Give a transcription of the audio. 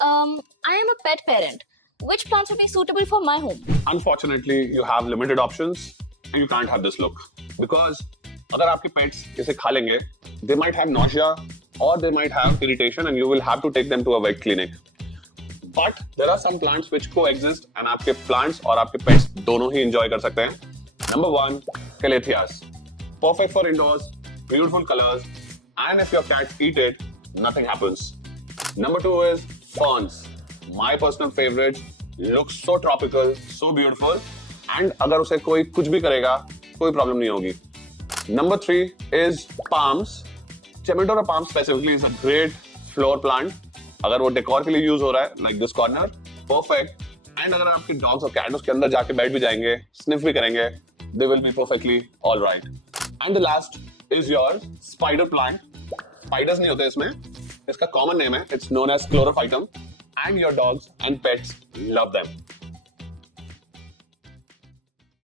I am a pet parent. Which plants would be suitable for my home? Unfortunately, you have limited options and you can't have this look. Because अगर आपके pets इसे खा लेंगे, they might have nausea or they might have irritation and you will have to take them to a vet clinic. But there are some plants which coexist and आपके plants और आपके pets दोनों ही enjoy कर सकते हैं. Number 1, Calatheas. Perfect for indoors, beautiful colors, and if your cats eat it, nothing happens. Number 2 is Ferns. My personal favorite, looks so tropical, so beautiful, and अगर उसे कोई कुछ भी करेगा, कोई problem नहीं होगी. Number 3 is Palms. Chamaedorea palm specifically is a great flower plant. अगर वो decor के लिए use हो रहा है, like this corner, perfect. And अगर आपके dogs और cats उसके अंदर जाके बैठ भी जाएंगे, sniff भी करेंगे, they will be perfectly all right. And the last is your spider plant. Spiders नहीं होते इसमें. इसका common name है. It's known as Chlorophytum. And your dogs and pets love them.